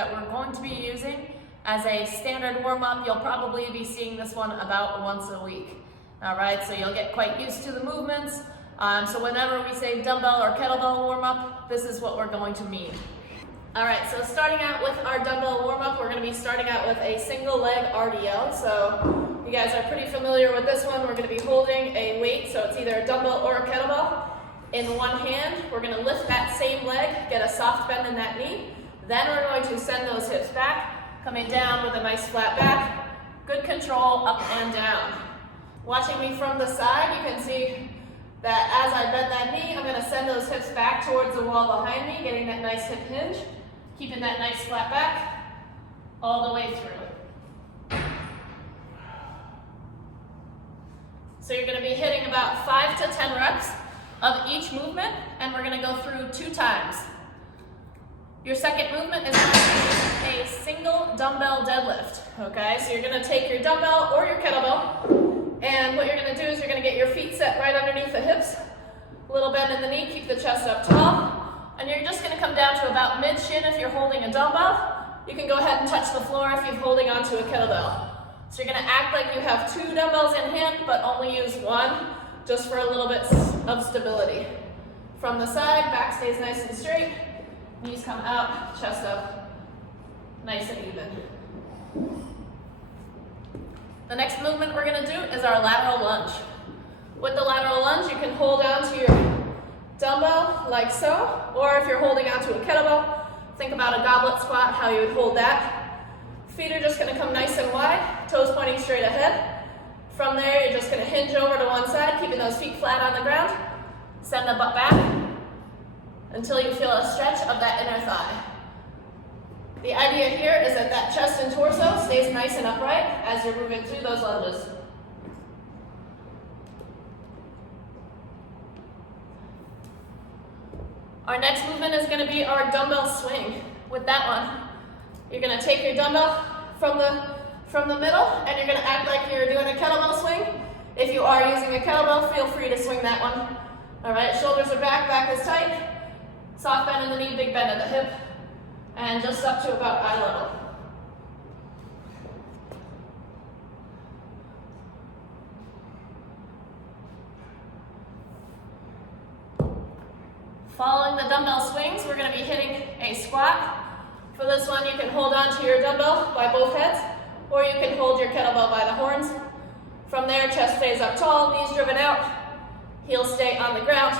that we're going to be using as a standard warm-up. You'll probably be seeing this one about once a week. All right, so you'll get quite used to the movements. So whenever we say dumbbell or kettlebell warm-up, this is what we're going to mean. All right, so starting out with our dumbbell warm-up, we're going to be starting out with a single leg RDL. So you guys are pretty familiar with this one. We're going to be holding a weight, so it's either a dumbbell or a kettlebell. In one hand, we're going to lift that same leg, get a soft bend in that knee. Then we're going to send those hips back, coming down with a nice flat back. Good control, up and down. Watching me from the side, you can see that as I bend that knee, I'm going to send those hips back towards the wall behind me, getting that nice hip hinge, keeping that nice flat back all the way through. So you're going to be hitting about 5 to 10 reps of each movement, and we're going to go through 2 times. Your second movement is going to be a single dumbbell deadlift. Okay, so you're going to take your dumbbell or your kettlebell, and what you're going to do is you're going to get your feet set right underneath the hips, a little bend in the knee, keep the chest up tall, and you're just going to come down to about mid-shin if you're holding a dumbbell. You can go ahead and touch the floor if you're holding onto a kettlebell. So you're going to act like you have 2 dumbbells in hand, but only use one, just for a little bit of stability. From the side, back stays nice and straight, knees come out, chest up, nice and even. The next movement we're going to do is our lateral lunge. With the lateral lunge, you can hold on to your dumbbell like so, or if you're holding onto a kettlebell, think about a goblet squat, how you would hold that. Feet are just going to come nice and wide, toes pointing straight ahead. From there, you're just going to hinge over to one side, keeping those feet flat on the ground. Send the butt back until you feel a stretch of that inner thigh. The idea here is that that chest and torso stays nice and upright as you're moving through those lunges. Our next movement is going to be our dumbbell swing. With that one, you're going to take your dumbbell from the middle, and you're going to act like you're doing a kettlebell swing. If you are using a kettlebell, feel free to swing that one. All right, shoulders are back, back is tight. Soft bend in the knee, big bend at the hip, and just up to about eye level. Following the dumbbell swings, we're going to be hitting a squat. For this one, you can hold on to your dumbbell by both heads, or you can hold your kettlebell by the horns. From there, chest stays up tall, knees driven out, heels stay on the ground.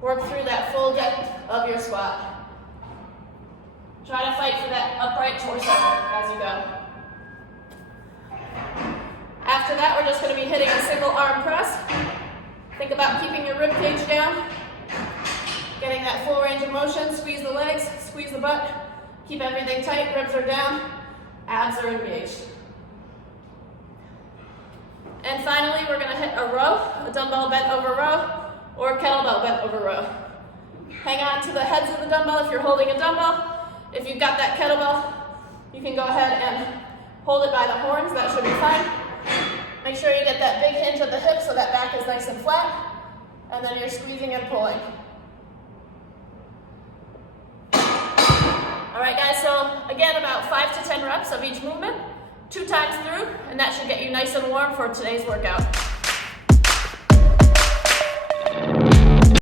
Work through that full depth of your squat. Try to fight for that upright torso as you go. After that, we're just going to be hitting a single arm press. Think about keeping your rib cage down, getting that full range of motion. Squeeze the legs, squeeze the butt, keep everything tight, ribs are down, abs are engaged. And finally, we're going to hit a row, a dumbbell bent over row, or a kettlebell bent over row. Hang on to the heads of the dumbbell if you're holding a dumbbell. If you've got that kettlebell, you can go ahead and hold it by the horns. That should be fine. Make sure you get that big hinge at the hip so that back is nice and flat, and then you're squeezing and pulling. All right, guys, so again, about 5 to 10 reps of each movement, 2 times through, and that should get you nice and warm for today's workout.